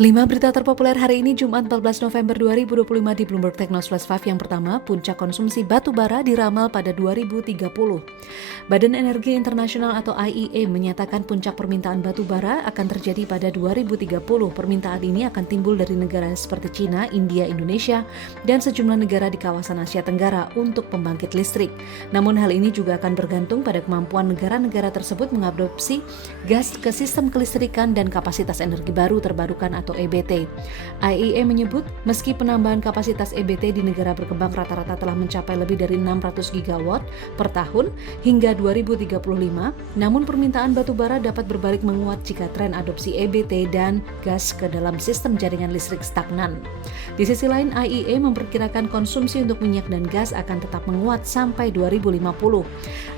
5 berita terpopuler hari ini Jumat 14 November 2025 di Bloomberg Technos Flash 5. Yang pertama, puncak konsumsi batu bara diramal pada 2030. Badan Energi Internasional atau IEA menyatakan puncak permintaan batu bara akan terjadi pada 2030. Permintaan ini akan timbul dari negara seperti China, India, Indonesia, dan sejumlah negara di kawasan Asia Tenggara untuk pembangkit listrik. Namun hal ini juga akan bergantung pada kemampuan negara-negara tersebut mengadopsi gas ke sistem kelistrikan dan kapasitas energi baru terbarukan atau EBT. IEA menyebut meski penambahan kapasitas EBT di negara berkembang rata-rata telah mencapai lebih dari 600 gigawatt per tahun hingga 2035, namun permintaan batu bara dapat berbalik menguat jika tren adopsi EBT dan gas ke dalam sistem jaringan listrik stagnan. Di sisi lain, IEA memperkirakan konsumsi untuk minyak dan gas akan tetap menguat sampai 2050.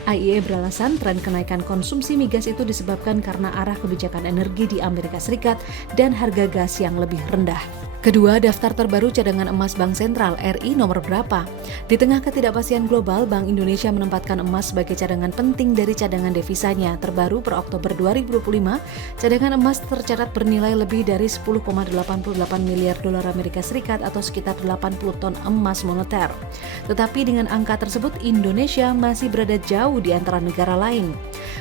IEA beralasan tren kenaikan konsumsi migas itu disebabkan karena arah kebijakan energi di Amerika Serikat dan harga gas yang lebih rendah. Kedua, daftar terbaru cadangan emas Bank Sentral RI nomor berapa? Di tengah ketidakpastian global, Bank Indonesia menempatkan emas sebagai cadangan penting dari cadangan devisanya. Terbaru per Oktober 2025, cadangan emas tercatat bernilai lebih dari 10,88 miliar dolar Amerika Serikat atau sekitar 80 ton emas moneter. Tetapi dengan angka tersebut, Indonesia masih berada jauh di antara negara lain.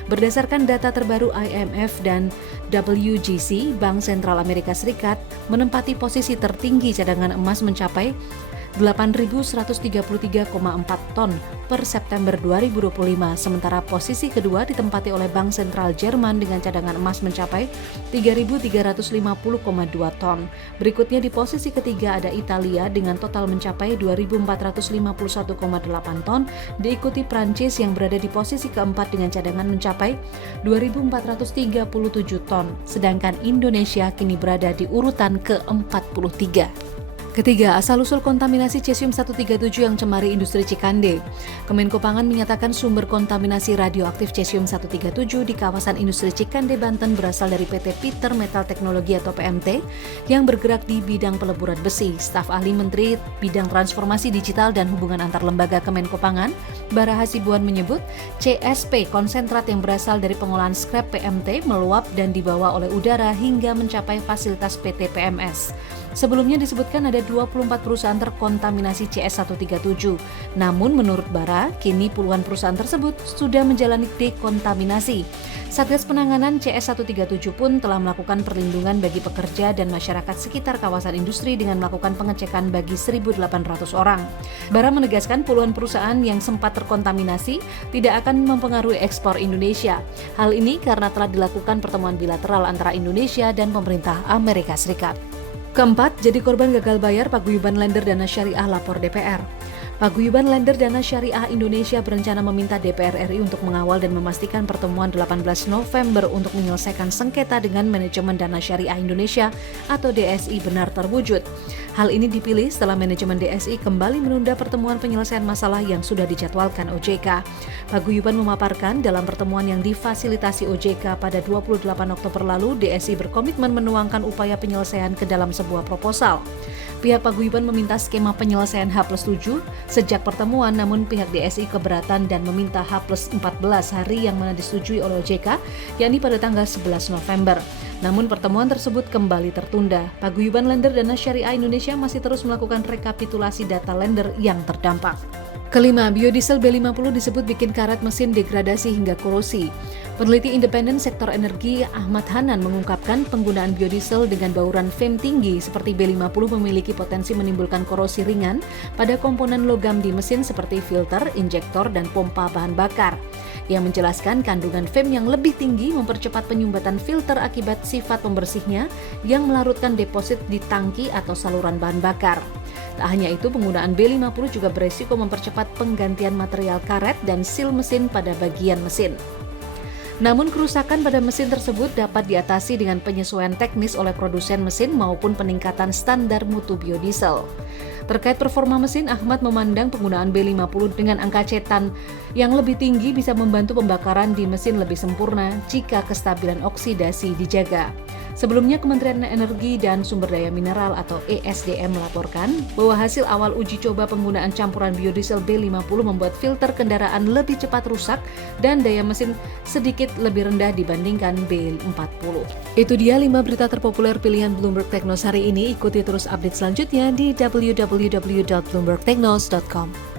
Berdasarkan data terbaru IMF dan WGC, Bank Sentral Amerika Serikat menempati posisi tertinggi cadangan emas mencapai 8.133,4 ton per September 2025, sementara posisi kedua ditempati oleh Bank Sentral Jerman dengan cadangan emas mencapai 3.350,2 ton. Berikutnya di posisi ketiga ada Italia dengan total mencapai 2.451,8 ton, diikuti Prancis yang berada di posisi keempat dengan cadangan mencapai 2.437 ton, sedangkan Indonesia kini berada di urutan ke-43. Ketiga, asal-usul kontaminasi cesium-137 yang cemari industri Cikande. Kemenkopangan menyatakan sumber kontaminasi radioaktif cesium-137 di kawasan industri Cikande, Banten berasal dari PT Peter Metal Teknologi atau PMT yang bergerak di bidang peleburan besi. Staf ahli Menteri Bidang Transformasi Digital dan Hubungan Antar Lembaga Kemenkopangan, Bara Hasibuan menyebut CSP konsentrat yang berasal dari pengolahan scrap PMT meluap dan dibawa oleh udara hingga mencapai fasilitas PT PMS. Sebelumnya disebutkan ada 24 perusahaan terkontaminasi CS137. Namun menurut Bara, kini puluhan perusahaan tersebut sudah menjalani dekontaminasi. Satgas penanganan CS137 pun telah melakukan perlindungan bagi pekerja dan masyarakat sekitar kawasan industri dengan melakukan pengecekan bagi 1.800 orang. Bara menegaskan puluhan perusahaan yang sempat terkontaminasi tidak akan mempengaruhi ekspor Indonesia. Hal ini karena telah dilakukan pertemuan bilateral antara Indonesia dan pemerintah Amerika Serikat. Keempat, jadi korban gagal bayar Paguyuban Lender Dana Syariah lapor DPR. Paguyuban Lender Dana Syariah Indonesia berencana meminta DPR RI untuk mengawal dan memastikan pertemuan 18 November untuk menyelesaikan sengketa dengan manajemen Dana Syariah Indonesia atau DSI benar terwujud. Hal ini dipilih setelah manajemen DSI kembali menunda pertemuan penyelesaian masalah yang sudah dijadwalkan OJK. Paguyuban memaparkan dalam pertemuan yang difasilitasi OJK pada 28 Oktober lalu, DSI berkomitmen menuangkan upaya penyelesaian ke dalam sebuah proposal. Pihak Paguyuban meminta skema penyelesaian H+7 sejak pertemuan, namun pihak DSI keberatan dan meminta H+14 hari yang mana disetujui oleh OJK, yakni pada tanggal 11 November. Namun pertemuan tersebut kembali tertunda. Paguyuban Lender Dana Syariah Indonesia masih terus melakukan rekapitulasi data lender yang terdampak. Kelima, biodiesel B50 disebut bikin karet mesin degradasi hingga korosi. Peneliti independen sektor energi Ahmad Hanan mengungkapkan penggunaan biodiesel dengan bauran fem tinggi seperti B50 memiliki potensi menimbulkan korosi ringan pada komponen logam di mesin seperti filter, injektor, dan pompa bahan bakar. Ia menjelaskan kandungan fem yang lebih tinggi mempercepat penyumbatan filter akibat sifat pembersihnya yang melarutkan deposit di tangki atau saluran bahan bakar. Tak hanya itu, penggunaan B50 juga beresiko mempercepat penggantian material karet dan sil mesin pada bagian mesin. Namun kerusakan pada mesin tersebut dapat diatasi dengan penyesuaian teknis oleh produsen mesin maupun peningkatan standar mutu biodiesel. Terkait performa mesin, Ahmad memandang penggunaan B50 dengan angka cetan yang lebih tinggi bisa membantu pembakaran di mesin lebih sempurna jika kestabilan oksidasi dijaga. Sebelumnya, Kementerian Energi dan Sumber Daya Mineral atau ESDM melaporkan bahwa hasil awal uji coba penggunaan campuran biodiesel B50 membuat filter kendaraan lebih cepat rusak dan daya mesin sedikit lebih rendah dibandingkan B40. Itu dia 5 berita terpopuler pilihan Bloomberg Teknos hari ini. Ikuti terus update selanjutnya di www.bloombergteknos.com.